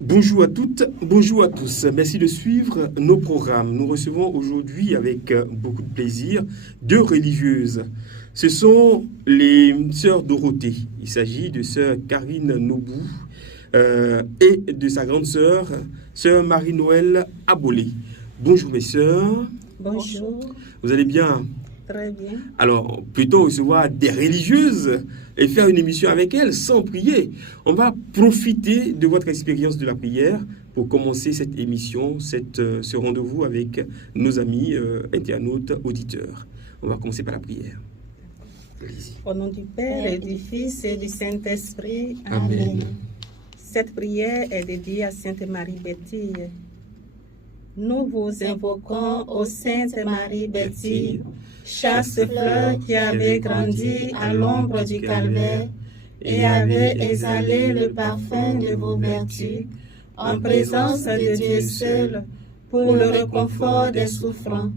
Bonjour à toutes, bonjour à tous. Merci de suivre nos programmes. Nous recevons aujourd'hui avec beaucoup de plaisir deux religieuses. Ce sont les sœurs Dorothée. Il s'agit de sœur Karine Nobou et de sa grande sœur, sœur Marie-Noël Abolé. Bonjour mes sœurs. Bonjour. Vous allez bien? Très bien. Alors, peut-on recevoir des religieuses et faire une émission avec elles sans prier? On va profiter de votre expérience de la prière pour commencer cette émission, ce rendez-vous avec nos amis internautes, auditeurs. On va commencer par la prière. Allez-y. Au nom du Père et du Fils et du Saint-Esprit. Amen. Cette prière est dédiée à Sainte Marie Béthille. Nous vous invoquons, ô Sainte Marie Béthille, chaste fleur qui avait grandi à l'ombre du calvaire et avait exhalé le parfum de vos vertus, en présence de Dieu seul, pour le réconfort des souffrants.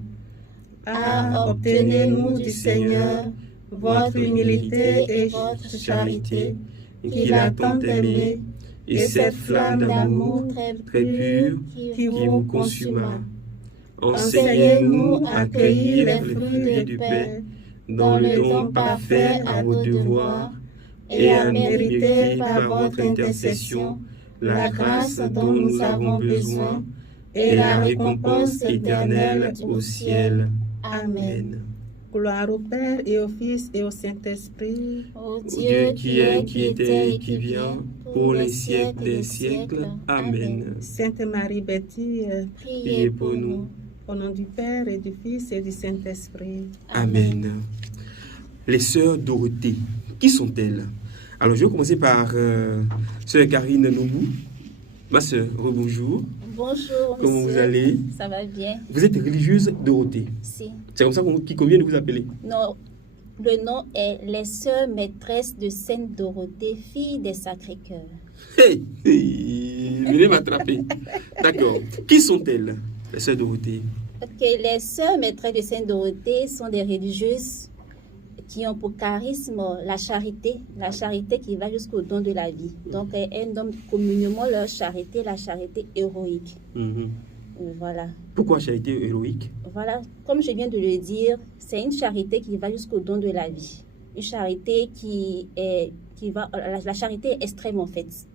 Ah, obtenez-nous du Seigneur votre humilité et votre charité, qu'il a tant aimé, et cette flamme d'amour très pure qui vous consuma. Enseignez-nous à cueillir les fruits du paix dans le don parfait à vos devoirs et à mériter par votre intercession la grâce dont nous avons besoin et la récompense éternelle au ciel. Amen. Gloire au Père et au Fils et au Saint-Esprit. Ô Dieu qui est, qui était et qui vient, pour les siècles des siècles. Amen. Sainte Marie Béthille, Priez pour nous. au nom du Père et du Fils et du Saint-Esprit. Amen. Les sœurs Dorothée, qui sont-elles? Alors, je vais commencer par sœur Karine Nobou. Ma sœur, rebonjour. Bonjour, Comment monsieur. vous allez? Ça va bien? Vous êtes religieuse Dorothée. Si. C'est comme ça qu'il convient de vous appeler. Non, le nom est les sœurs maîtresses de Sainte Dorothée, fille des Sacré-Cœur. Hey, hey, venez m'attraper. D'accord. Qui sont-elles, les sœurs Dorothée? Ok, les sœurs maîtresses de Sainte Dorothée sont des religieuses qui ont pour charisme la charité qui va jusqu'au don de la vie. Donc, elles nomment communément leur charité, la charité héroïque. Mhm. Voilà. Pourquoi charité héroïque? Voilà, comme je viens de le dire, c'est une charité qui va jusqu'au don de la vie. Une charité la charité est extrême en fait.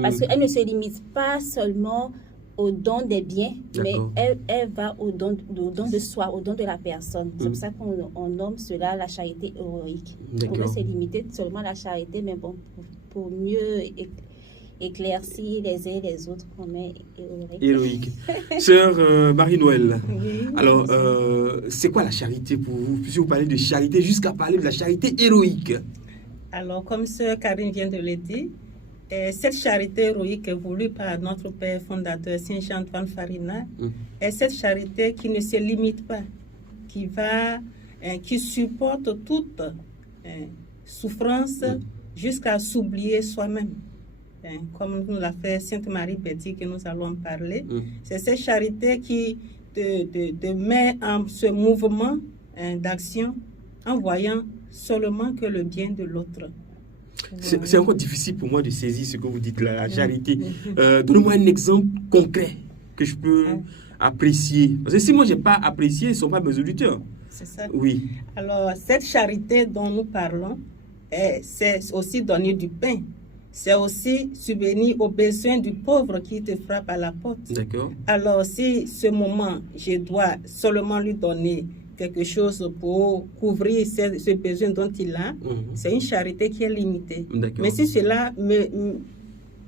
Parce qu'elle ne se limite pas seulement au don des biens, mais D'accord. elle va au don de soi, au don de la personne. C'est pour ça qu'on nomme cela la charité héroïque. On D'accord. peut se limiter seulement à la charité, mais bon, pour mieux éclaircir les uns et les autres, on met héroïque. Héroïque. Sœur Marie-Noël. Oui. Alors, c'est quoi la charité pour vous? Puisque vous parlez de charité jusqu'à parler de la charité héroïque. Alors, comme sœur Karine vient de le dire, cette charité héroïque est voulue par notre Père fondateur, Saint Jean-Antoine Farina, est cette charité qui ne se limite pas, qui supporte toute souffrance jusqu'à s'oublier soi-même. Comme nous l'a fait Sainte Marie Béthille que nous allons parler. C'est cette charité qui te met en ce mouvement d'action en voyant seulement que le bien de l'autre. C'est encore difficile pour moi de saisir ce que vous dites là, la charité. Donnez-moi un exemple concret que je peux apprécier. Parce que si moi je n'ai pas apprécié, ils ne sont pas mes auditeurs. C'est ça. Oui. Alors, cette charité dont nous parlons, c'est aussi donner du pain. C'est aussi subvenir aux besoins du pauvre qui te frappe à la porte. D'accord. Alors, si ce moment, je dois seulement lui donner quelque chose pour couvrir ce besoin dont il a, c'est une charité qui est limitée. D'accord. Mais si cela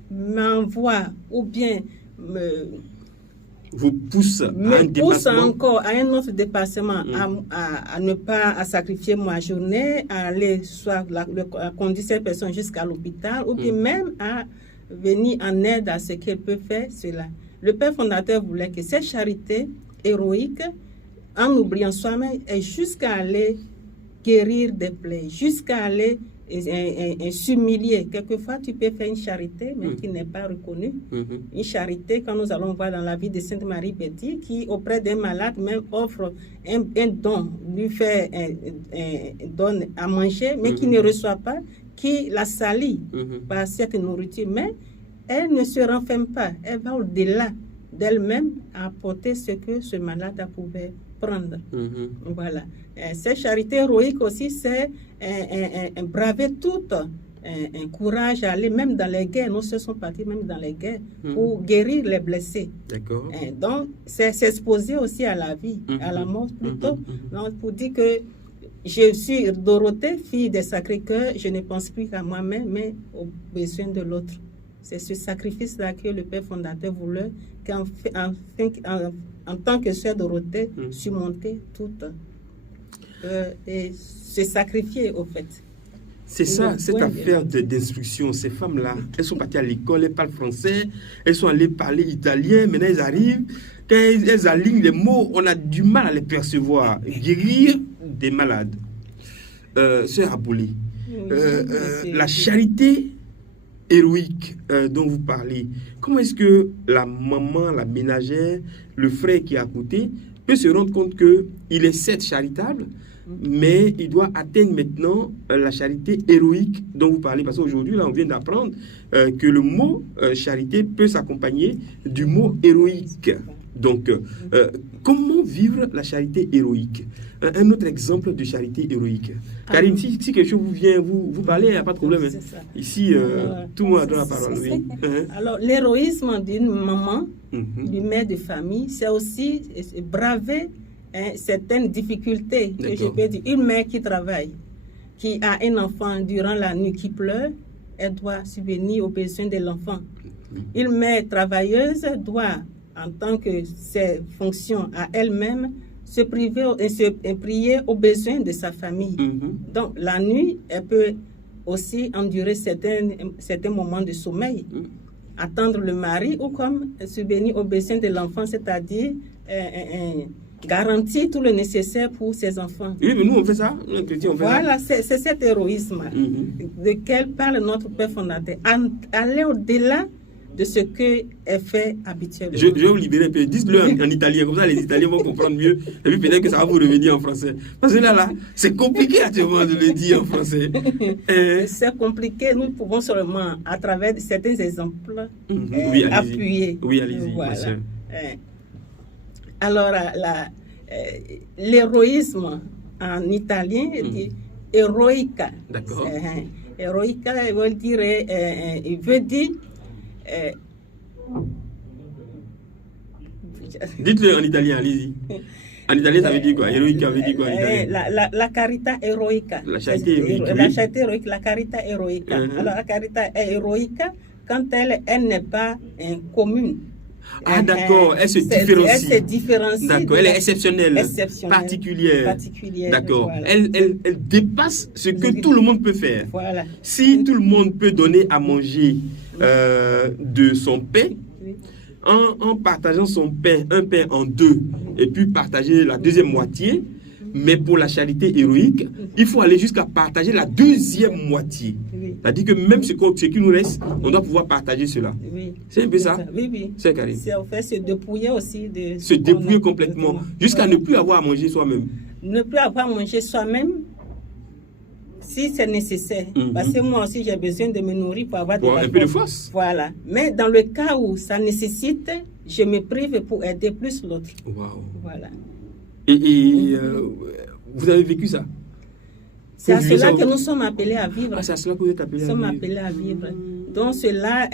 m'envoie ou bien Vous pousse à un me pousse dépassement. encore à un autre dépassement, à ne pas sacrifier ma journée, à aller soit à conduire cette personne jusqu'à l'hôpital, ou bien même à venir en aide à ce qu'elle peut faire, cela. Le Père fondateur voulait que cette charité héroïque, en oubliant soi-même, est jusqu'à aller guérir des plaies, jusqu'à aller s'humilier. Quelquefois, tu peux faire une charité, mais qui n'est pas reconnue. Une charité, quand nous allons voir dans la vie de Sainte Marie Béthille, qui, auprès d'un malade, même offre un don, lui fait donne à manger, mais qui ne reçoit pas, qui la salit par cette nourriture. Mais elle ne se renferme pas, elle va au-delà d'elle-même à apporter ce que ce malade pouvait prendre. Voilà. Cette charité héroïque aussi, c'est braver tout un courage à aller même dans les guerres. Nos sœurs sont parties même dans les guerres pour guérir les blessés. D'accord. Donc, c'est s'exposer aussi à la vie, à la mort plutôt. Donc, pour dire que je suis Dorothée, fille des Sacré-Cœur, je ne pense plus qu'à moi-même, mais aux besoins de l'autre. C'est ce sacrifice-là que le Père fondateur voulait qu'en tant que sœur Dorothée, surmonter tout et se sacrifier au fait. C'est ça, cette affaire d'instruction. Ces femmes-là, elles sont parties à l'école, elles parlent français, elles sont allées parler italien, maintenant elles arrivent, quand elles alignent les mots, on a du mal à les percevoir. Guérir des malades. Sœur Aboulé, la charité héroïque dont vous parlez, comment est-ce que la maman, la ménagère, le frère qui est à côté peut se rendre compte qu'il est certes charitable, mais il doit atteindre maintenant la charité héroïque dont vous parlez, parce qu'aujourd'hui, là, on vient d'apprendre que le mot charité peut s'accompagner du mot héroïque. Donc, comment vivre la charité héroïque? Un autre exemple de charité héroïque. Karine, si quelque chose vous vient, vous parlez, il n'y a pas de problème. Ici, tout le monde a droit à la parole. Oui. Alors, l'héroïsme d'une maman, d'une mère de famille, c'est aussi braver certaines difficultés. Que je peux dire, une mère qui travaille, qui a un enfant durant la nuit qui pleure, elle doit subvenir aux besoins de l'enfant. Une mère travailleuse doit, en tant que ses fonctions à elle-même, se priver et se prier aux besoins de sa famille. Donc, la nuit, elle peut aussi endurer certains moments de sommeil, attendre le mari ou comme subvenir aux besoins de l'enfant, c'est-à-dire garantir tout le nécessaire pour ses enfants. Oui, mais nous, on fait ça. Nous, les chrétiens, on fait voilà, c'est cet héroïsme de quel parle notre Père fondateur. Aller au-delà de ce qu'elle fait habituellement. Je vais vous libérer un peu. Dites-le en italien, comme ça les Italiens vont comprendre mieux. Et puis peut-être que ça va vous revenir en français. Parce que là, c'est compliqué actuellement de le dire en français. C'est compliqué. Nous pouvons seulement, à travers certains exemples, oui, appuyer. Oui, allez-y. Voilà. Alors, l'héroïsme en italien dit héroïca. D'accord. Héroïca, il veut dire dites-le en italien, allez-y. En italien, ça veut dire quoi? Héroïca veut dire quoi en italien? La carità héroïca. La charité héroïque. La charité héroïque, la carità héroïca. Alors, la carità est héroïque quand elle n'est pas commune. Ah, d'accord, elle se différencie. Elle se différencie. D'accord, elle est exceptionnelle, particulière. D'accord, voilà. Elle dépasse ce que tout le monde peut faire. Voilà. Si tout le monde peut donner à manger de son pain, en partageant son pain, un pain en deux, et puis partager la deuxième moitié, mais pour la charité héroïque, il faut aller jusqu'à partager la deuxième moitié. C'est-à-dire que même ce qui nous reste, on doit pouvoir partager cela. Oui. C'est un peu ça? Oui. C'est Karine. C'est en fait se dépouiller aussi. Se dépouiller complètement, jusqu'à ne plus avoir à manger soi-même. Ne plus avoir à manger soi-même, si c'est nécessaire. Parce que moi aussi, j'ai besoin de me nourrir pour avoir un peu de force. Voilà. Mais dans le cas où ça nécessite, je me prive pour aider plus l'autre. Wow. Voilà. Et vous avez vécu ça? C'est à cela que nous sommes appelés à vivre. Ah, c'est à cela que vous êtes appelés à vivre. Nous sommes appelés à vivre. Donc cela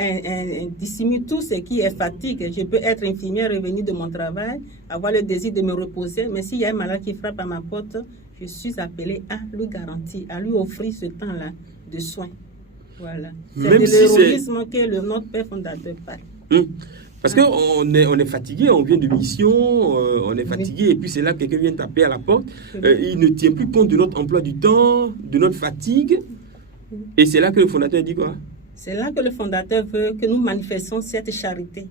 dissimule tout ce qui est fatigue. Je peux être infirmière, revenir de mon travail, avoir le désir de me reposer, mais s'il y a un malade qui frappe à ma porte, je suis appelée à lui garantir, à lui offrir ce temps-là de soins. Voilà. C'est de l'héroïsme que notre Père fondateur parle. Parce qu'on est fatigué, on vient de mission, on est fatigué, et puis c'est là que quelqu'un vient taper à la porte. Il ne tient plus compte de notre emploi du temps, de notre fatigue. Et c'est là que le fondateur dit quoi? C'est là que le fondateur veut que nous manifestions cette charité.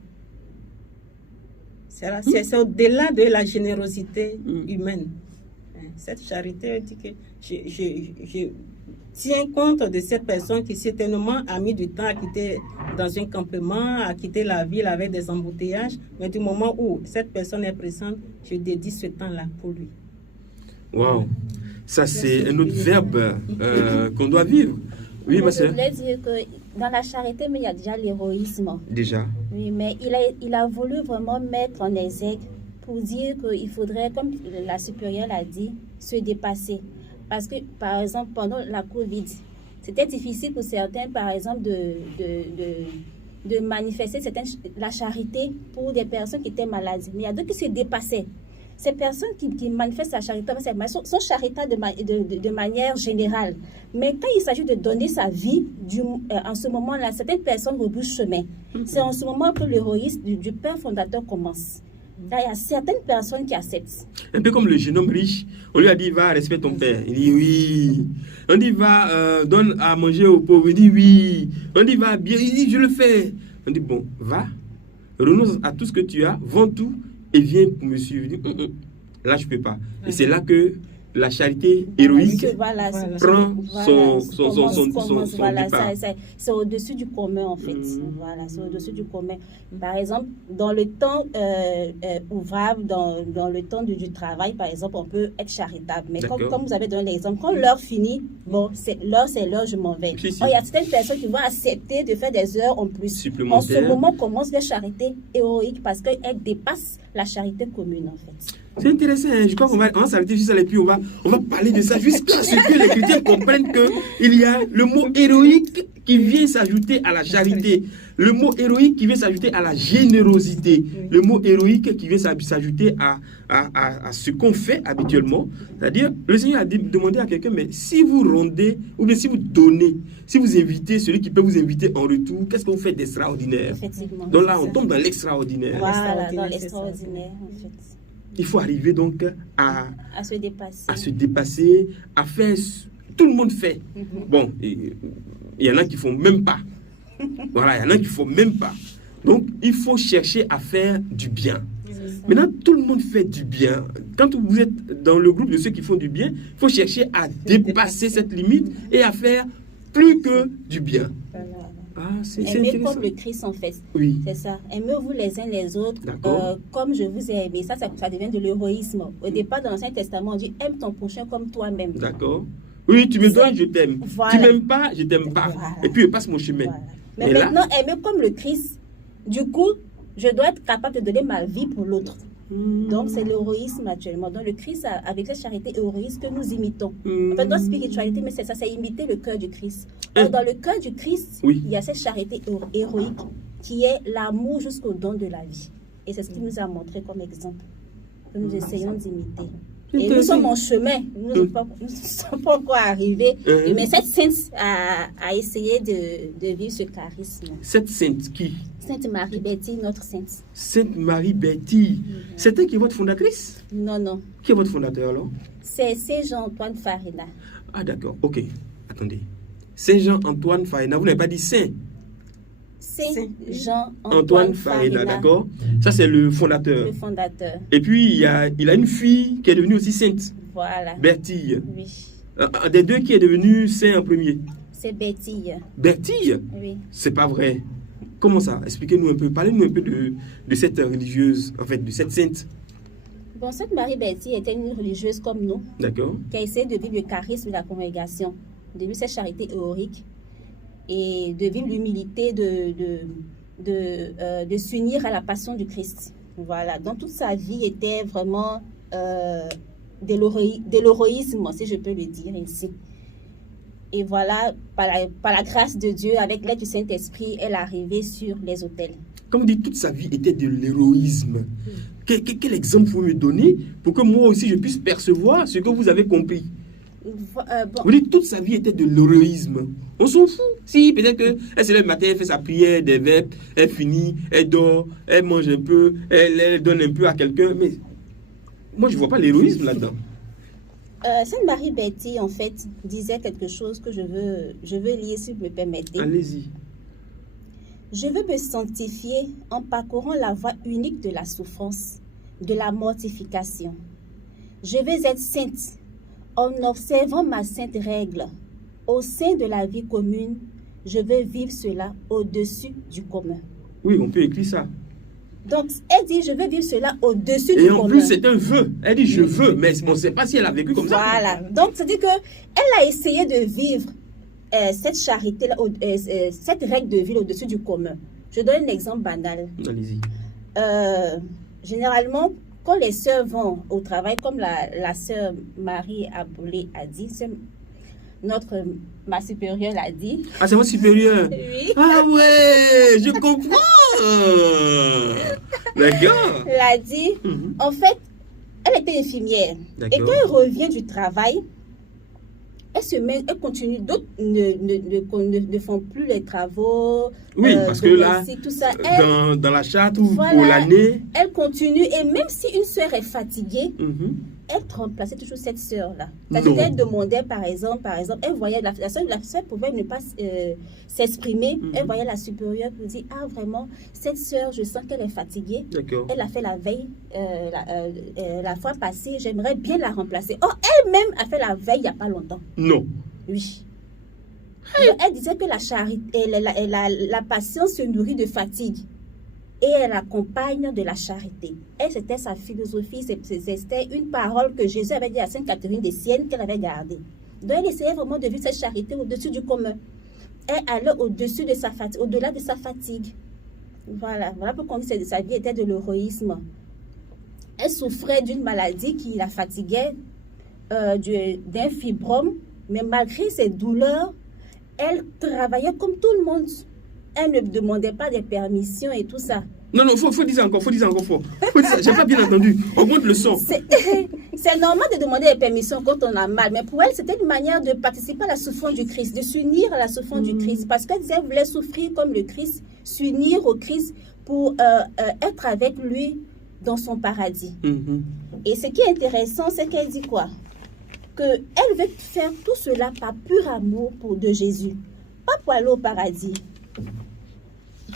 C'est au-delà de la générosité humaine. Cette charité dit que je tiens compte de cette personne qui certainement a mis du temps à quitter dans un campement, à quitter la ville avec des embouteillages, mais du moment où cette personne est présente, je dédie ce temps-là pour lui. Waouh, ça c'est un autre verbe qu'on doit vivre. Oui, ma sœur. Je voulais dire que Dans la charité, mais il y a déjà l'héroïsme. Déjà. Oui, mais il a voulu vraiment mettre en exergue pour dire qu'il faudrait, comme la supérieure l'a dit, se dépasser. Parce que, par exemple, pendant la Covid, c'était difficile pour certains, par exemple, de manifester la charité pour des personnes qui étaient malades. Mais il y a d'autres qui se dépassaient. Ces personnes qui manifestent la charité sont charitables de manière générale. Mais quand il s'agit de donner sa vie, en ce moment-là, certaines personnes rebroussent chemin. C'est en ce moment que l'héroïsme du père fondateur commence. Là, il y a certaines personnes qui acceptent. Un peu comme le jeune homme riche, on lui a dit, va, respecte ton père. Il dit oui. On dit, va, donne à manger aux pauvres. Il dit oui. On dit, va, bien. Il dit, je le fais. On dit, bon, va, renonce à tout ce que tu as, vends tout et viens pour me suivre. Il dit, là, je ne peux pas. Et c'est là que la charité héroïque prend son départ. C'est au-dessus du commun, en fait. Voilà, c'est au-dessus du commun. Par exemple, dans le temps ouvrable, dans le temps du travail, par exemple, on peut être charitable. Mais comme vous avez donné l'exemple, quand l'heure finit, bon, l'heure, je m'en vais. Il y a certaines personnes qui vont accepter de faire des heures en plus. En ce moment, commence la charité héroïque parce qu'elle dépasse la charité commune, en fait. C'est intéressant, hein? Je crois qu'on va s'arrêter juste là et puis on va parler de ça jusqu'à ce que les chrétiens comprennent qu'il y a le mot héroïque qui vient s'ajouter à la charité, le mot héroïque qui vient s'ajouter à la générosité, le mot héroïque qui vient s'ajouter à ce qu'on fait habituellement. C'est-à-dire, le Seigneur a demandé à quelqu'un, mais si vous rendez, ou bien si vous donnez, si vous invitez celui qui peut vous inviter en retour, qu'est-ce que vous faites d'extraordinaire? Donc là, on tombe dans l'extraordinaire. Voilà, dans l'extraordinaire, en fait. Il faut arriver donc à se dépasser, à faire... Tout le monde fait. Bon, il y en a qui ne font même pas. Voilà, il y en a qui ne font même pas. Donc, il faut chercher à faire du bien. Maintenant, tout le monde fait du bien. Quand vous êtes dans le groupe de ceux qui font du bien, il faut chercher à dépasser cette limite et à faire plus que du bien. Aimez comme le Christ en fait. Oui. C'est ça. Aimez-vous les uns les autres comme je vous ai aimé. Ça devient de l'héroïsme. Au départ, dans l'Ancien Testament, on dit aime ton prochain comme toi-même. D'accord. Oui, tu me donnes, je t'aime. Voilà. Tu m'aimes pas, je t'aime pas. Voilà. Et puis, je passe mon chemin. Voilà. Mais maintenant, aimez comme le Christ. Du coup, je dois être capable de donner ma vie pour l'autre. Donc, c'est l'héroïsme actuellement. Donc, le Christ, avec cette charité héroïste que nous imitons. En fait, notre spiritualité, mais c'est ça, c'est imiter le cœur du Christ. Or, dans le cœur du Christ, il y a cette charité héroïque qui est l'amour jusqu'au don de la vie. Et c'est ce qu'il nous a montré comme exemple, que nous essayons d'imiter. Et nous sommes en chemin, nous ne sommes pas encore arrivés. Mais cette sainte a essayé de vivre ce charisme. Cette sainte qui? Sainte Marie Betty, notre sainte. Sainte Marie Betty. C'est elle qui est votre fondatrice? Non. Qui est votre fondateur alors? C'est Saint Jean-Antoine Farina. Ah d'accord, ok. Attendez. Saint Jean-Antoine Farina, vous n'avez pas dit saint? Saint Jean-Antoine Farina, d'accord. Ça, c'est le fondateur. Le fondateur. Et puis, il a une fille qui est devenue aussi sainte. Voilà. Bertille. Oui. Des deux qui est devenu saint en premier? C'est Bertille. Bertille? Oui. C'est pas vrai. Comment ça? Expliquez-nous un peu. Parlez-nous un peu de cette religieuse, en fait, de cette sainte. Bon, Sainte Marie Bertille était une religieuse comme nous. D'accord. Qui a essayé de vivre le charisme de la congrégation, de vivre cette charité héroïque et de vivre l'humilité de s'unir à la passion du Christ. Voilà. Donc, toute sa vie était vraiment de l'héroïsme, si je peux le dire ainsi. Et voilà, par la grâce de Dieu, avec l'aide du Saint-Esprit, elle est arrivée sur les autels. Comme vous dites, toute sa vie était de l'héroïsme. Quel exemple vous me donnez pour que moi aussi je puisse percevoir ce que vous avez compris? Vous dites toute sa vie était de l'héroïsme. On s'en fout. Si, peut-être qu'elle se lève le matin, elle fait sa prière, des vêpres, elle finit, elle dort, elle mange un peu, elle donne un peu à quelqu'un. Mais moi, je ne vois pas l'héroïsme là-dedans. Sainte Marie Betty, en fait, disait quelque chose que je veux lire, si vous me permettez. Allez-y. Je veux me sanctifier en parcourant la voie unique de la souffrance, de la mortification. Je veux être sainte en observant ma sainte règle. Au sein de la vie commune, je veux vivre cela au-dessus du commun. Oui, on peut écrire ça. Donc, elle dit, je veux vivre cela au-dessus du commun. Et en plus, c'est un vœu. Elle dit, je veux, mais on ne sait pas si elle a vécu comme ça. Voilà. Donc, c'est-à-dire qu'elle a essayé de vivre cette charité-là, cette règle de vie au-dessus du commun. Je donne un exemple banal. Allez-y. Généralement, quand les sœurs vont au travail, comme la sœur Marie Aboulé a dit, ma supérieure l'a dit. Ah, c'est votre supérieur? Oui. Ah ouais, je comprends. D'accord. Elle a dit, en fait, elle était infirmière. Et quand elle revient du travail, elle continue, d'autres ne font plus les travaux. Oui, parce que là, tout ça. Dans la charte ou l'année. Elle continue, et même si une sœur est fatiguée, elle remplaçait toujours cette sœur-là. Elle demandait, par exemple, elle voyait la sœur pouvait ne pas s'exprimer. Elle voyait la supérieure pour dire, ah vraiment, cette sœur, je sens qu'elle est fatiguée. Elle a fait la veille, la fois passée, j'aimerais bien la remplacer. Or, elle-même a fait la veille il n'y a pas longtemps. Non. Oui. Donc, elle disait que la charité, la patience se nourrit de fatigue. Et elle accompagne de la charité. Et c'était sa philosophie, c'était une parole que Jésus avait dit à Sainte Catherine des Siennes qu'elle avait gardée. Donc elle essayait vraiment de vivre cette charité au-dessus du commun. Elle allait au-dessus de sa fatigue, au-delà de sa fatigue. Voilà pourquoi on dit que sa vie était de l'héroïsme. Elle souffrait d'une maladie qui la fatiguait, d'un fibrome, mais malgré ses douleurs, elle travaillait comme tout le monde. Elle ne demandait pas des permissions et tout ça. Non, faut dire encore fort. J'ai pas bien entendu. Augmente le son. C'est normal de demander des permissions quand on a mal, mais pour elle, c'était une manière de participer à la souffrance du Christ, de s'unir à la souffrance du Christ, parce qu'elle disait qu'elle voulait souffrir comme le Christ, s'unir au Christ pour être avec lui dans son paradis. Et ce qui est intéressant, c'est qu'elle dit quoi? Qu'elle veut faire tout cela par pur amour de Jésus, pas pour aller au paradis.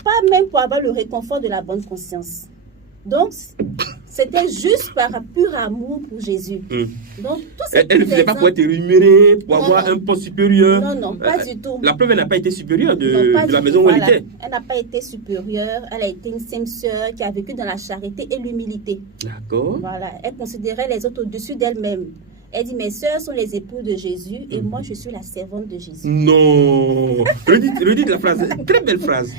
Pas même pour avoir le réconfort de la bonne conscience. Donc, c'était juste par pur amour pour Jésus. Donc, elle ne faisait pas pour être rémunérée, pour avoir un poste supérieur. Non, pas du tout. La preuve, elle n'a pas été supérieure de la maison où elle était. Elle n'a pas été supérieure. Elle a été une sainte sœur qui a vécu dans la charité et l'humilité. D'accord. Voilà. Elle considérait les autres au-dessus d'elle-même. Elle dit, mes sœurs sont les épouses de Jésus et moi, je suis la servante de Jésus. Non. Redites la phrase. Très belle phrase.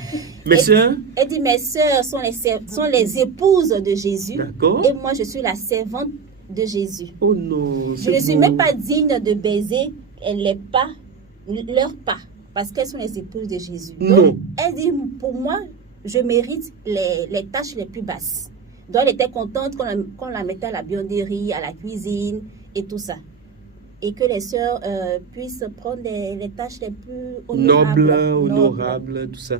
Mes sœurs. Elle dit, mes sœurs sont les épouses de Jésus. D'accord. Et moi, je suis la servante de Jésus. Oh non. Je ne suis même pas digne de baiser leurs pas, parce qu'elles sont les épouses de Jésus. Non. Donc, elle dit, pour moi, je mérite les tâches les plus basses. Donc, elle était contente qu'on la mettait à la buanderie, à la cuisine et tout ça. Et que les sœurs puissent prendre les tâches les plus honorables, tout ça.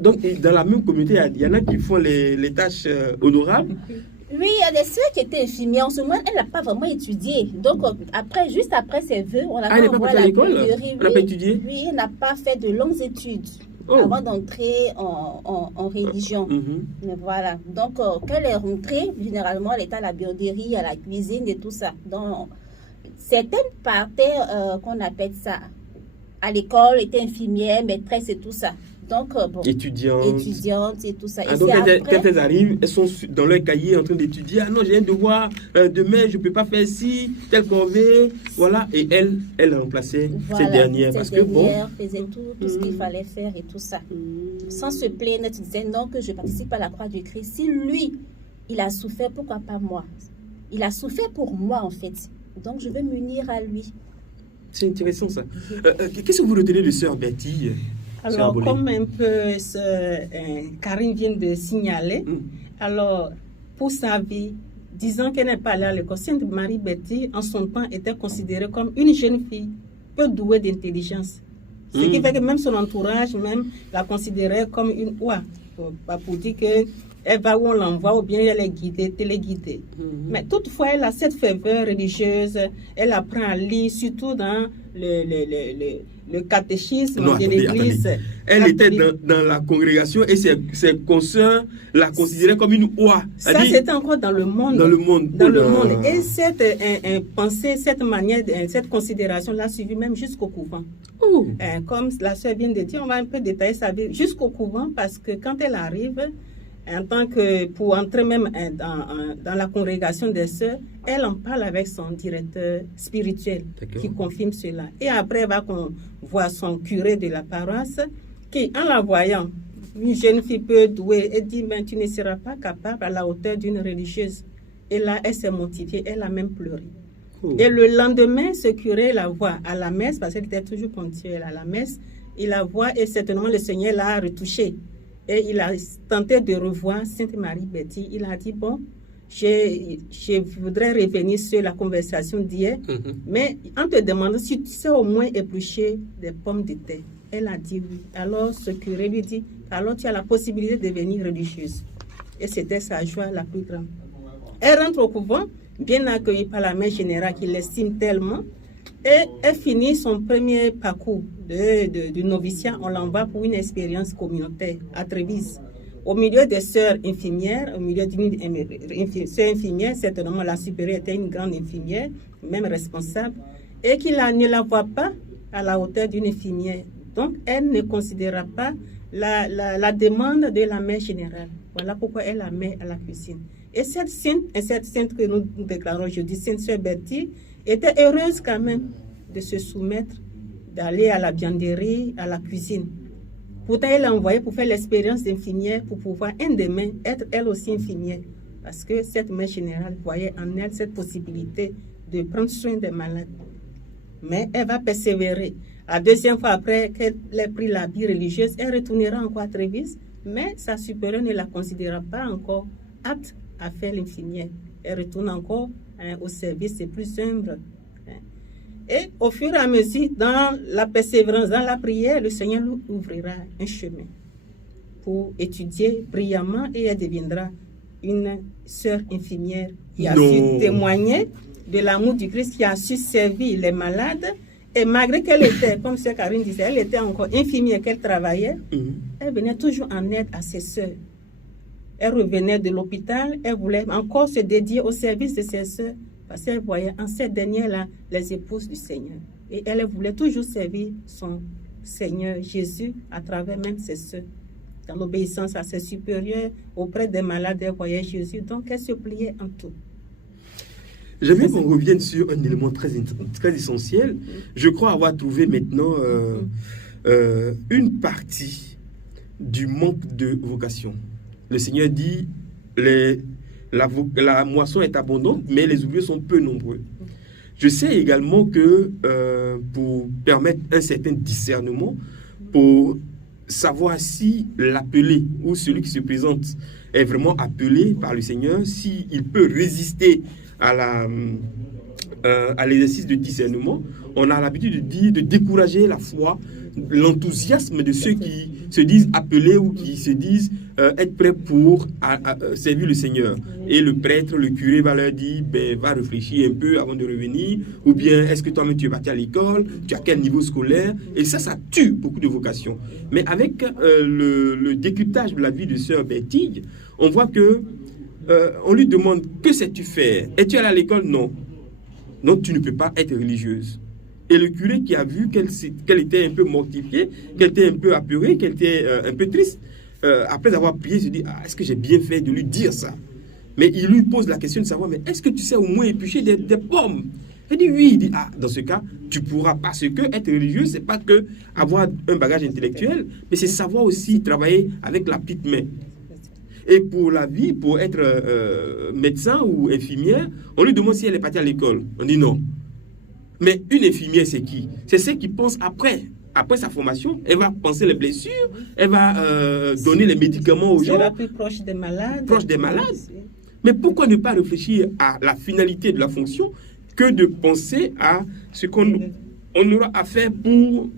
Donc, dans la même communauté, il y en a qui font les tâches honorables. Oui, il y a des sœurs qui étaient infirmières. En ce moment, elle n'a pas vraiment étudié. Donc, juste après ses vœux, on l'a elle n'est pas partie à l'école? Elle n'a pas étudié? Oui, elle n'a pas fait de longues études. Avant d'entrer en religion. Mais voilà. Donc, quand elle est rentrée, généralement, elle était à la buanderie, à la cuisine et tout ça. Donc, certaines partaient, qu'on appelle ça, à l'école, étaient infirmières, maîtresses et tout ça. Donc, étudiantes et tout ça. Donc, quand elles arrivent, elles sont dans leur cahier en train d'étudier. Ah non, j'ai un devoir, demain, je ne peux pas faire ci, tel qu'on veut. Voilà. Et elle remplaçait cette dernière. Cette dernière faisait tout ce qu'il fallait faire et tout ça. Sans se plaindre, tu disais non, que je participe à la croix du Christ. Si lui, il a souffert, pourquoi pas moi? Il a souffert pour moi, en fait. Donc, je veux m'unir à lui. C'est intéressant, ça. Qu'est-ce que vous retenez de Sœur Betty? Alors, comme un peu Karine vient de signaler, alors, pour sa vie, disant qu'elle n'est pas allée à l'école, Sainte Marie Betty, en son temps, était considérée comme une jeune fille peu douée d'intelligence. Ce qui fait que même son entourage même la considérait comme une oie. Pour dire qu'elle va où on l'envoie ou bien elle est guidée, téléguidée. Mais toutefois, elle a cette ferveur religieuse, elle apprend à lire, surtout dans le catéchisme de l'Église. Elle était dans la congrégation et ses consoeurs la considéraient comme une oie. Ça, c'était encore dans le monde. Dans le monde. Et cette pensée, cette manière, cette considération l'a suivi même jusqu'au couvent. Comme la sœur vient de dire, on va un peu détailler sa vie jusqu'au couvent parce que quand elle arrive, en tant que, pour entrer même dans la congrégation des sœurs, elle en parle avec son directeur spirituel qui confirme cela. Et après, elle va voir son curé de la paroisse qui, en la voyant, une jeune fille peu douée, elle dit, mais tu ne seras pas capable à la hauteur d'une religieuse. Et là, elle s'est motivée, elle a même pleuré. Et le lendemain, ce curé la voit à la messe, parce qu'elle était toujours ponctuelle à la messe, il la voit et certainement le Seigneur l'a retouchée. Et il a tenté de revoir Sainte Marie Betty. Il a dit, bon, je voudrais revenir sur la conversation d'hier, mais en te demandant si tu sais au moins éplucher des pommes de terre. Elle a dit oui. Alors ce curé lui dit, alors tu as la possibilité de devenir religieuse. Et c'était sa joie la plus grande. Elle rentre au couvent, bien accueillie par la mère générale qui l'estime tellement, et elle finit son premier parcours de noviciat. On l'envoie pour une expérience communautaire à Trévise. Au milieu des sœurs infirmières, au milieu d'une sœur infirmière, certainement la supérieure était une grande infirmière, même responsable, et qu'il ne la voit pas à la hauteur d'une infirmière. Donc, elle ne considéra pas la demande de la mère générale. Voilà pourquoi elle la met à la cuisine. Et cette sainte que nous déclarons aujourd'hui, Sainte Sœur Bertille, était heureuse quand même de se soumettre, d'aller à la vianderie, à la cuisine. Pourtant, elle l'a envoyée pour faire l'expérience d'infirmière, pour pouvoir un demain être elle aussi infirmière. Parce que cette mère générale voyait en elle cette possibilité de prendre soin des malades. Mais elle va persévérer. La deuxième fois après qu'elle ait pris la vie religieuse, elle retournera encore à Trévise, mais sa supérieure ne la considéra pas encore apte à faire l'infirmière. Elle retourne encore au service des plus humbles. Et au fur et à mesure, dans la persévérance, dans la prière, le Seigneur lui ouvrira un chemin pour étudier brillamment et elle deviendra une sœur infirmière qui a su témoigner de l'amour du Christ, qui a su servir les malades. Et malgré qu'elle était, comme Sœur Karine disait, elle était encore infirmière, qu'elle travaillait, elle venait toujours en aide à ses sœurs. Elle revenait de l'hôpital, elle voulait encore se dédier au service de ses sœurs, parce qu'elle voyait en ces dernières-là les épouses du Seigneur. Et elle voulait toujours servir son Seigneur Jésus à travers même ses sœurs. Dans l'obéissance à ses supérieurs, auprès des malades, elle voyait Jésus, donc elle se pliait en tout. J'aimerais qu'on revienne sur un élément très essentiel. Je crois avoir trouvé maintenant une partie du manque de vocation. Le Seigneur dit, la moisson est abondante, mais les ouvriers sont peu nombreux. Je sais également que pour permettre un certain discernement, pour savoir si l'appelé ou celui qui se présente est vraiment appelé par le Seigneur, s'il peut résister à l'exercice de discernement, on a l'habitude de dire, de décourager la foi, l'enthousiasme de ceux qui se disent appelés ou qui se disent être prêts pour servir le Seigneur. Et le prêtre, le curé va leur dire, va réfléchir un peu avant de revenir, ou bien est-ce que toi-même tu es parti à l'école, tu as quel niveau scolaire, et ça tue beaucoup de vocations. Mais avec le décryptage de la vie de Sœur Bertille, on voit que on lui demande, que sais-tu faire? Es-tu allé à l'école? Non. Donc tu ne peux pas être religieuse. Et le curé qui a vu qu'elle était un peu mortifiée, qu'elle était un peu apeurée, qu'elle était un peu triste, après avoir prié, se dit, est-ce que j'ai bien fait de lui dire ça? Mais il lui pose la question de savoir, mais est-ce que tu sais au moins éplucher des pommes? Elle dit oui. Il dit, dans ce cas, tu pourras, parce que être religieux, c'est pas que avoir un bagage intellectuel, mais c'est savoir aussi travailler avec la petite main. Et pour la vie, pour être médecin ou infirmière, on lui demande si elle est partie à l'école. On dit non. Mais une infirmière, c'est qui? C'est celle qui pense après sa formation. Elle va penser les blessures, elle va donner les médicaments aux gens. Elle va plus proche des malades. Proche des malades. Mais pourquoi ne pas réfléchir à la finalité de la fonction que de penser à ce qu'on aura à faire pour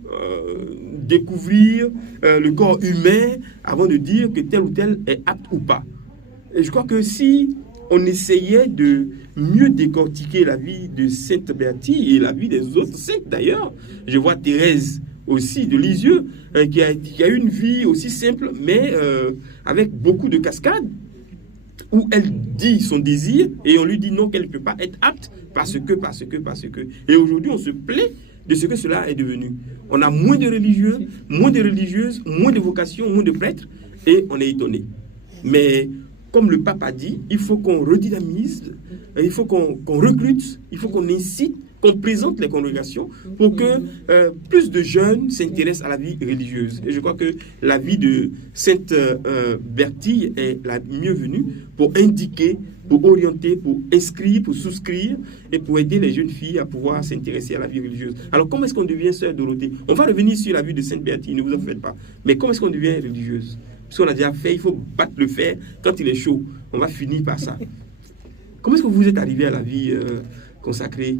découvrir le corps humain avant de dire que tel ou tel est apte ou pas. Et je crois que si on essayait de mieux décortiquer la vie de Sainte Bertille et la vie des autres saintes d'ailleurs, je vois Thérèse aussi de Lisieux, qui a eu une vie aussi simple, mais avec beaucoup de cascades, où elle dit son désir et on lui dit non, qu'elle ne peut pas être apte parce que. Et aujourd'hui, on se plaît de ce que cela est devenu. On a moins de religieux, moins de religieuses, moins de vocations, moins de prêtres, et on est étonné. Mais comme le pape a dit, il faut qu'on redynamise, il faut qu'on recrute, il faut qu'on incite, qu'on présente les congrégations pour que plus de jeunes s'intéressent à la vie religieuse. Et je crois que la vie de Sainte Bertille est la mieux venue pour indiquer, pour orienter, pour inscrire, pour souscrire et pour aider les jeunes filles à pouvoir s'intéresser à la vie religieuse. Alors, comment est-ce qu'on devient sœur Dorothée? On va revenir sur la vie de Sainte Bertille, ne vous en faites pas. Mais comment est-ce qu'on devient religieuse? Parce qu'on a déjà fait, il faut battre le fer quand il est chaud. On va finir par ça. Comment est-ce que vous êtes arrivé à la vie consacrée?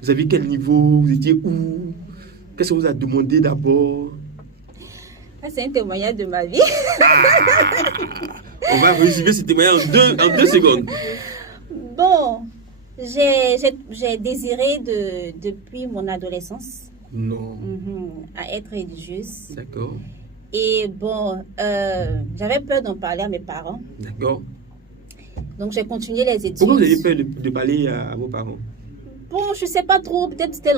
Vous avez quel niveau? Vous étiez où? Qu'est-ce qu'on vous a demandé d'abord? C'est un témoignage de ma vie. On va résumer ce témoignage en deux secondes. Bon, j'ai désiré depuis mon adolescence à être religieuse. D'accord. Et bon, j'avais peur d'en parler à mes parents. D'accord. Donc j'ai continué les études. Pourquoi vous avez peur de parler à vos parents? Bon, je sais pas trop, peut-être c'était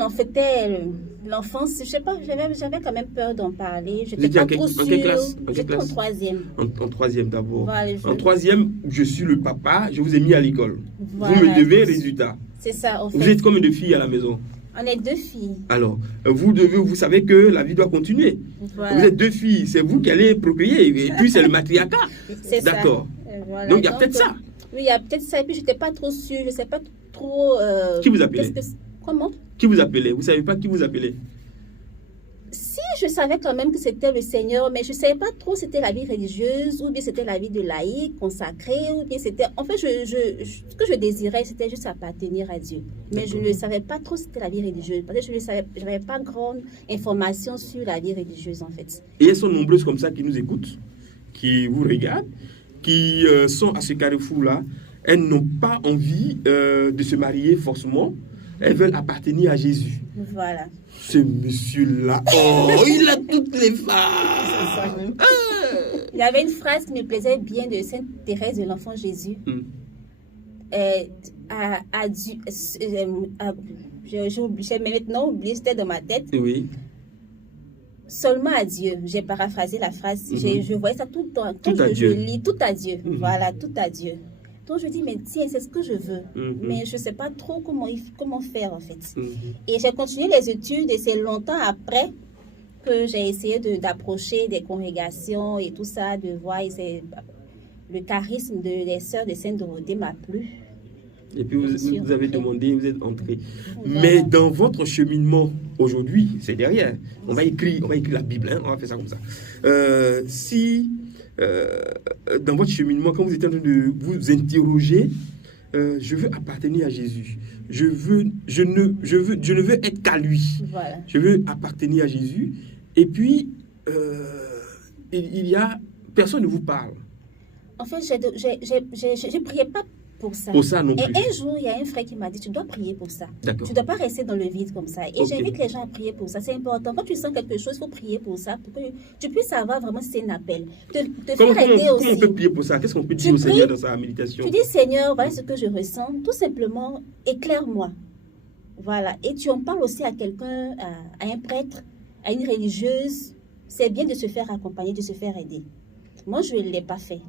l'enfance, je sais pas, j'avais quand même peur d'en parler. J'étais pas trop sûre. En quelle classe? J'étais en troisième. En troisième d'abord. Voilà, en troisième, je suis le papa, je vous ai mis à l'école. Voilà, vous me devez résultat. C'est ça, en fait. Vous êtes combien de filles à la maison? On est 2 filles. Alors, vous savez que la vie doit continuer. Voilà. Vous êtes 2 filles, c'est vous qui allez procréer, et puis c'est le matriarcat. C'est ça. D'accord. Voilà. Donc il y a peut-être ça. Oui, il y a peut-être ça, et puis je n'étais pas trop sûre, je ne sais pas trop... Qui vous appelait? Comment? Qui vous appelait? Vous ne savez pas qui vous appelait? Si, je savais quand même que c'était le Seigneur, mais je ne savais pas trop si c'était la vie religieuse, ou bien c'était la vie de laïque, consacrée, ou bien c'était... En fait, ce que je désirais, c'était juste appartenir à Dieu. Mais je ne savais pas trop si c'était la vie religieuse, parce que je n'avais pas grande information sur la vie religieuse, en fait. Et elles sont nombreuses comme ça qui nous écoutent, qui vous regardent, qui sont à ce carrefour-là. Elles n'ont pas envie de se marier forcément. Elles veulent appartenir à Jésus. Voilà. Ce monsieur-là, oh, il a toutes les femmes. Il y avait une phrase qui me plaisait bien de Sainte Thérèse de l'Enfant Jésus. J'ai maintenant oublié, c'était dans ma tête. Oui. Seulement à Dieu. J'ai paraphrasé la phrase. Je voyais ça tout le temps. Quand je lis, tout à Dieu. Voilà, tout à Dieu. Donc je dis, mais tiens, c'est ce que je veux. Mais je ne sais pas trop comment faire, en fait. Et j'ai continué les études, et c'est longtemps après que j'ai essayé d'approcher des congrégations et tout ça, de voir. Le charisme des sœurs de Sainte-Dorothée m'a plu. Et puis vous avez demandé, vous êtes entré. Voilà. Mais dans votre cheminement aujourd'hui, c'est derrière. On va écrire la Bible, hein, on va faire ça comme ça. Dans votre cheminement, quand vous êtes en train de vous interroger, je veux appartenir à Jésus. Je ne veux être qu'à lui. Voilà. Je veux appartenir à Jésus. Et puis, il y a personne ne vous parle. En fait, je priais pas pour ça. Pour ça non plus. Et un jour, il y a un frère qui m'a dit, tu dois prier pour ça. D'accord. Tu ne dois pas rester dans le vide comme ça. Et j'invite les gens à prier pour ça. C'est important. Quand tu sens quelque chose, il faut prier pour ça, pour que tu puisses savoir vraiment si c'est un appel. Comment on peut prier pour ça? Qu'est-ce qu'on peut dire au Seigneur dans sa méditation? Tu dis, Seigneur, voilà ce que je ressens. Tout simplement, éclaire-moi. Voilà. Et tu en parles aussi à quelqu'un, à un prêtre, à une religieuse. C'est bien de se faire accompagner, de se faire aider. Moi, je ne l'ai pas fait.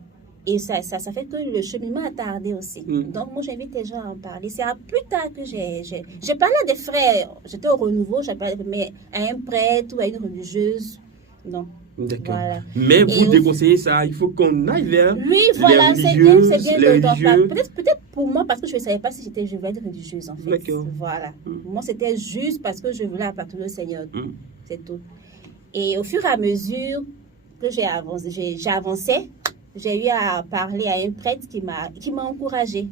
Et ça fait que le cheminement a tardé aussi. Donc, moi, j'invite les gens à en parler. C'est plus tard que j'ai parlé à des frères. J'étais au renouveau, mais à un prêtre ou à une religieuse, non. D'accord. Voilà. Mais vous déconseillez ça. Il faut qu'on aille vers voilà, les religieuses, c'est bien de parler. Peut-être pour moi, parce que je ne savais pas si je voulais être religieuse, en fait. D'accord. Voilà. Moi, c'était juste parce que je voulais appartenir au Seigneur. C'est tout. Et au fur et à mesure que j'avançais, j'ai eu à parler à un prêtre qui m'a encouragée.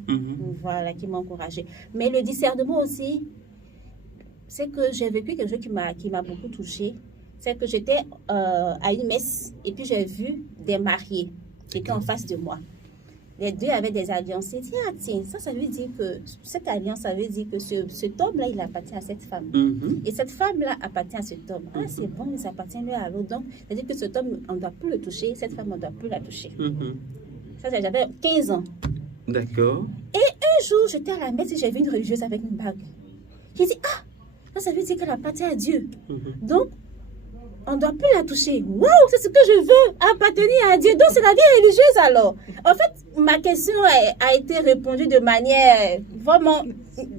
Voilà, qui m'a encouragée. Mais le discernement aussi, c'est que j'ai vécu quelque chose qui m'a beaucoup touchée. C'est que j'étais à une messe et puis j'ai vu des mariés qui étaient en face de moi. Les deux avaient des alliances. J'ai dit, ah tiens, ça veut dire que cette alliance, ça veut dire que cet homme-là, il appartient à cette femme. Et cette femme-là appartient à cet homme. Ah, c'est bon, ils appartiennent l'un à l'autre. Donc, c'est-à-dire que cet homme, on ne doit plus le toucher, cette femme, on ne doit plus la toucher. Ça, j'avais 15 ans. D'accord. Et un jour, j'étais à la messe et j'ai vu une religieuse avec une bague. J'ai dit, ah, ça veut dire qu'elle appartient à Dieu. Donc, on ne doit plus la toucher. Waouh, c'est ce que je veux, appartenir à Dieu. Donc, c'est la vie religieuse alors. En fait, ma question a été répondue de manière vraiment,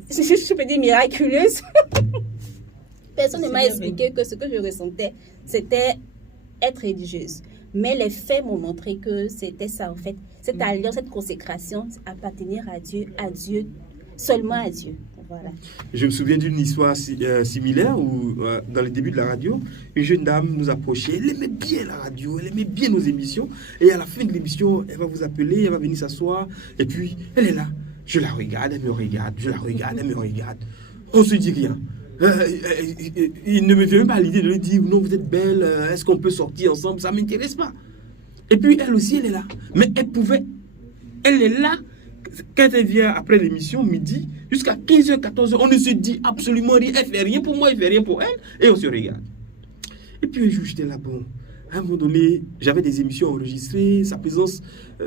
je peux dire miraculeuse. Personne ne m'a expliqué que ce que je ressentais, c'était être religieuse. Mais les faits m'ont montré que c'était ça en fait. Cette alliance, cette consécration, appartenir à Dieu, seulement à Dieu. Voilà. Je me souviens d'une histoire similaire où, dans les débuts de la radio, une jeune dame nous approchait. Elle aimait bien la radio, elle aimait bien nos émissions. Et à la fin de l'émission, elle va vous appeler, elle va venir s'asseoir. Et puis, elle est là. Je la regarde, elle me regarde. Je la regarde, elle me regarde. On ne se dit rien. Il ne me vient même pas l'idée de lui dire non, vous êtes belle, est-ce qu'on peut sortir ensemble? Ça ne m'intéresse pas. Et puis, elle aussi, elle est là. Mais elle est là. Quand elle vient après l'émission, midi, jusqu'à 15h, 14h, on ne se dit absolument rien. Elle ne fait rien pour moi, elle ne fait rien pour elle. Et on se regarde. Et puis un jour, j'étais là, bon. À un moment donné, j'avais des émissions enregistrées. Sa présence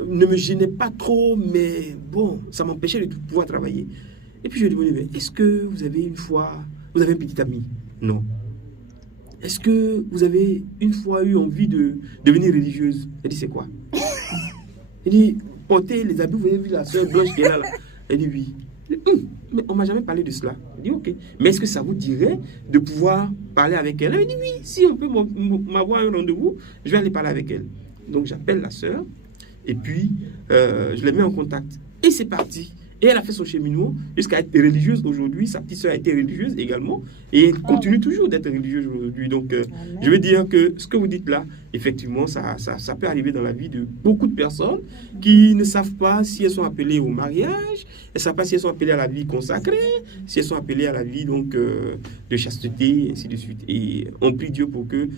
ne me gênait pas trop, mais bon, ça m'empêchait de pouvoir travailler. Et puis je lui ai demandé, mais est-ce que vous avez un petit ami? Non. Est-ce que vous avez une fois eu envie de devenir religieuse? Elle dit, c'est quoi? Elle dit, porter les habits, vous avez vu la soeur Blanche qui est là. Elle dit, oui. Mais on ne m'a jamais parlé de cela. Elle dit, ok. Mais est-ce que ça vous dirait de pouvoir parler avec elle? Elle dit, oui, si on peut m'avoir un rendez-vous, je vais aller parler avec elle. Donc j'appelle la soeur et puis je la mets en contact. Et c'est parti. Et elle a fait son cheminement jusqu'à être religieuse aujourd'hui. Sa petite soeur a été religieuse également. Et elle continue toujours d'être religieuse aujourd'hui. Donc, je veux dire que ce que vous dites là, effectivement, ça peut arriver dans la vie de beaucoup de personnes qui ne savent pas si elles sont appelées au mariage, elles ne savent pas si elles sont appelées à la vie consacrée, si elles sont appelées à la vie donc, de chasteté, et ainsi de suite. Et on prie Dieu pour que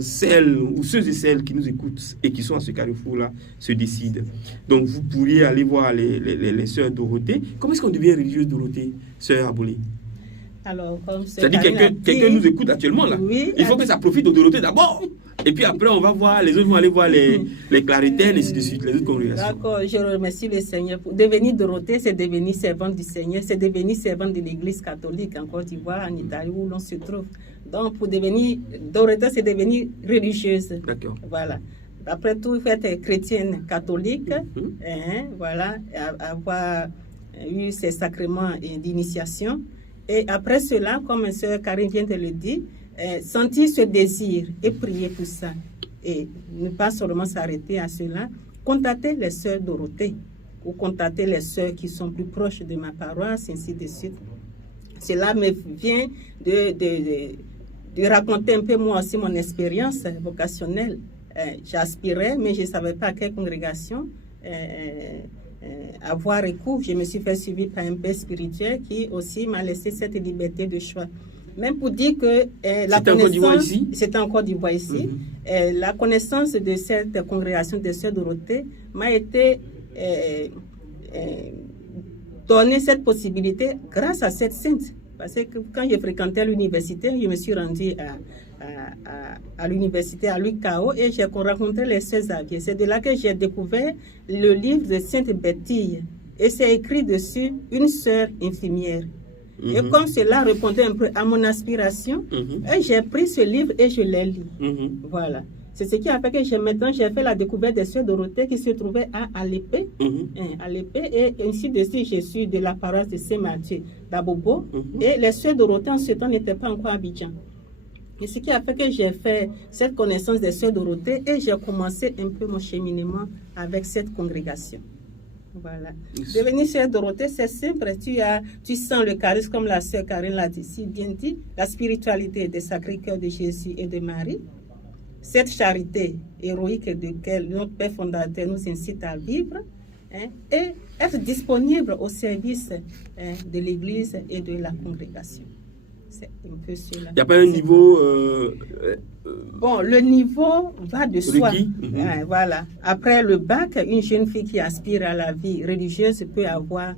celles ou ceux et celles qui nous écoutent et qui sont à ce carrefour-là se décident. Donc, vous pourriez aller voir les sœurs Dorothée. Comment est-ce qu'on devient religieuse Dorothée, sœur Aboulé? Alors, comme c'est-à-dire quelqu'un nous écoute actuellement là. Oui, il faut que ça profite aux Dorothée d'abord. Et puis après, on va voir, les autres vont aller voir les claritaines et ainsi de suite, les autres congrégations. D'accord, je remercie le Seigneur. Pour devenir Dorothée, c'est devenir servante du Seigneur, c'est devenir servante de l'Église catholique en Côte d'Ivoire, en Italie, où l'on se trouve. Donc, pour devenir Dorothée, c'est devenir religieuse. D'accord. Voilà. Après tout, il faut être chrétienne catholique, voilà, avoir eu ces sacrements d'initiation. Et après cela, comme M. Karine vient de le dire, sentir ce désir et prier pour ça. Et ne pas seulement s'arrêter à cela, contacter les sœurs Dorothée ou contacter les sœurs qui sont plus proches de ma paroisse, ainsi de suite. Cela me vient de raconter un peu moi aussi mon expérience vocationnelle. J'aspirais, mais je ne savais pas à quelle congrégation avoir recours. Je me suis fait suivre par un père spirituel qui aussi m'a laissé cette liberté de choix. Même pour dire que la connaissance... C'était en Côte d'Ivoire ici. La connaissance de cette congrégation des Sœurs Dorothée m'a été donnée cette possibilité grâce à cette sainte. Parce que quand j'ai fréquenté l'université, je me suis rendue à l'université à l'UCAO et j'ai rencontré les sœurs Xavier. C'est de là que j'ai découvert le livre de Sainte Bertille. Et c'est écrit dessus une sœur infirmière. Et comme cela répondait un peu à mon aspiration, j'ai pris ce livre et je l'ai lu. Voilà. C'est ce qui a fait que maintenant j'ai fait la découverte des sœurs Dorothée qui se trouvaient à l'épée. À l'épée, et ainsi de suite, je suis de la paroisse de Saint-Mathieu d'Abobo. Et les sœurs Dorothée en ce temps n'étaient pas encore à Abidjan. Et ce qui a fait que j'ai fait cette connaissance des sœurs Dorothée et j'ai commencé un peu mon cheminement avec cette congrégation. Voilà. Devenir sœur Dorothée, c'est simple. Tu sens le charisme, comme la sœur Karine l'a dit, si bien dit, la spiritualité des Sacré-Cœur de Jésus et de Marie. Cette charité héroïque de laquelle notre Père fondateur nous incite à vivre, et être disponible au service de l'Église et de la congrégation. C'est un peu cela. Il n'y a pas un niveau... Bon, le niveau va de soi. Voilà. Après le bac, une jeune fille qui aspire à la vie religieuse peut avoir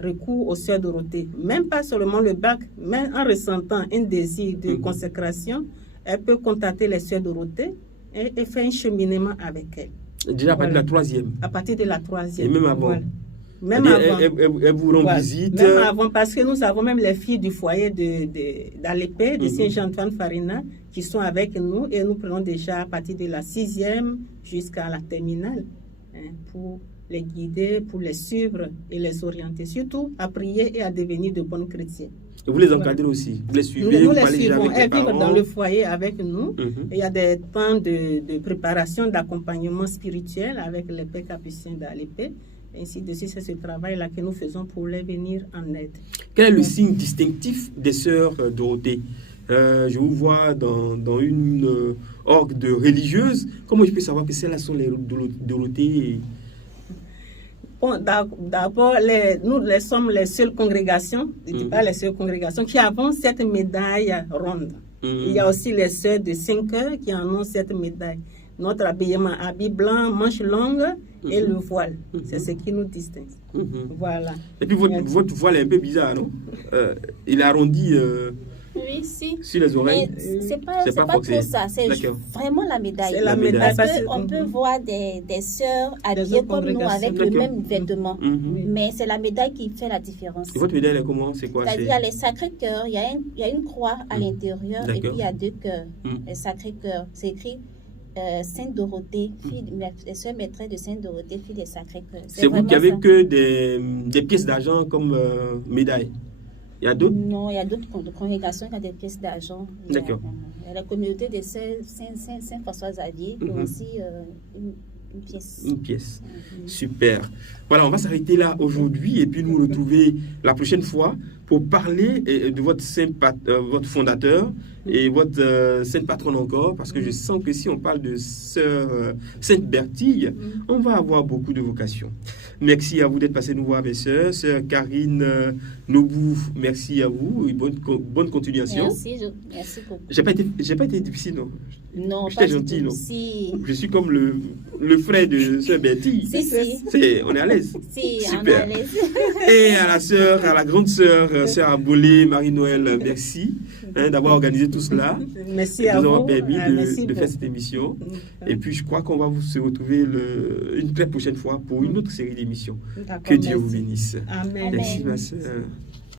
recours aux sœurs Dorothée. Même pas seulement le bac, mais en ressentant un désir de consécration, elle peut contacter les sœurs Dorothée et faire un cheminement avec elles. Déjà à partir de la troisième. À partir de la troisième. Et même avant. Voilà. Même C'est-à-dire, avant. elles vous rendent Voilà. visite. Même avant, parce que nous avons même les filles du foyer d'Alépé, de Saint-Jean-Antoine Farina, qui sont avec nous et nous prenons déjà à partir de la 6e jusqu'à la terminale pour les guider, pour les suivre et les orienter, surtout à prier et à devenir de bons chrétiens. Et vous les encadrez aussi. Vous les suivez, Nous vous les parlez déjà suivons. avec les Elles vivent parents. dans le foyer avec nous. Mhm. Il y a des temps de préparation, d'accompagnement spirituel avec les pères capucins d'Alépé. Ainsi de suite, c'est ce travail-là que nous faisons pour les venir en aide. Quel est le signe distinctif des sœurs Dorothée? Je vous vois dans une orgue de religieuses. Comment je peux savoir que celles-là sont les Dorothée? Bon, d'abord, nous sommes les seules congrégations, je ne dis pas les seules congrégations, qui avons cette médaille ronde. Il y a aussi les sœurs de 5 heures qui en ont cette médaille. Notre habillement, habit blanc, manche longue et le voile. C'est ce qui nous distingue. Voilà. Et puis votre voile est un peu bizarre, non? Il arrondit Oui, si. sur les oreilles. Mais c'est pas forcé. trop ça, c'est D'accord. vraiment la médaille. C'est la médaille. Parce qu'on peut voir des sœurs habillées autres comme nous avec le congrégations. même vêtement. Mhm. Mais c'est la médaille qui fait la différence. Et votre médaille, elle est comment? C'est quoi? C'est-à-dire, il y a les Sacrés-Cœurs, il y a une croix à l'intérieur et puis D'accord. il y a 2 cœurs. Mhm. Les Sacrés-Cœurs, c'est écrit Sainte Dorothée, les sœurs maîtresses de Sainte Dorothée, fille des Sacrés-Cœurs. C'est vous vraiment qui avez ça. que des pièces d'argent comme médaille. Il y a d'autres? Non, il y a d'autres congrégations qui ont des pièces d'argent. D'accord. Il y a la communauté des sœurs Saint-François Xavier qui ont aussi une pièce. Une pièce. Super. Voilà, on va s'arrêter là aujourd'hui et puis nous retrouver la prochaine fois pour parler de votre votre fondateur et votre sainte patronne encore, parce que je sens que si on parle de sœur Sainte Bertille, on va avoir beaucoup de vocations. Merci à vous d'être passé nous voir, mes sœurs. Sœur Karine Nobou, merci à vous et bonne continuation. Merci beaucoup. J'ai pas été difficile, non? Non, J'étais pas gentil, du non? tout. Si, Je suis comme le frère de sœur Bertille. si. On est à l'aise. Si, on est Super. à l'aise. Et à la grande sœur, sœur Abolé, Marie-Noël, merci d'avoir organisé tout cela. Merci à nous vous. avoir permis Merci de faire cette émission. Et puis, je crois qu'on va se retrouver une très prochaine fois pour une autre série d'émissions. D'accord, Que Dieu merci. vous bénisse. Amen. Merci, ma sœur.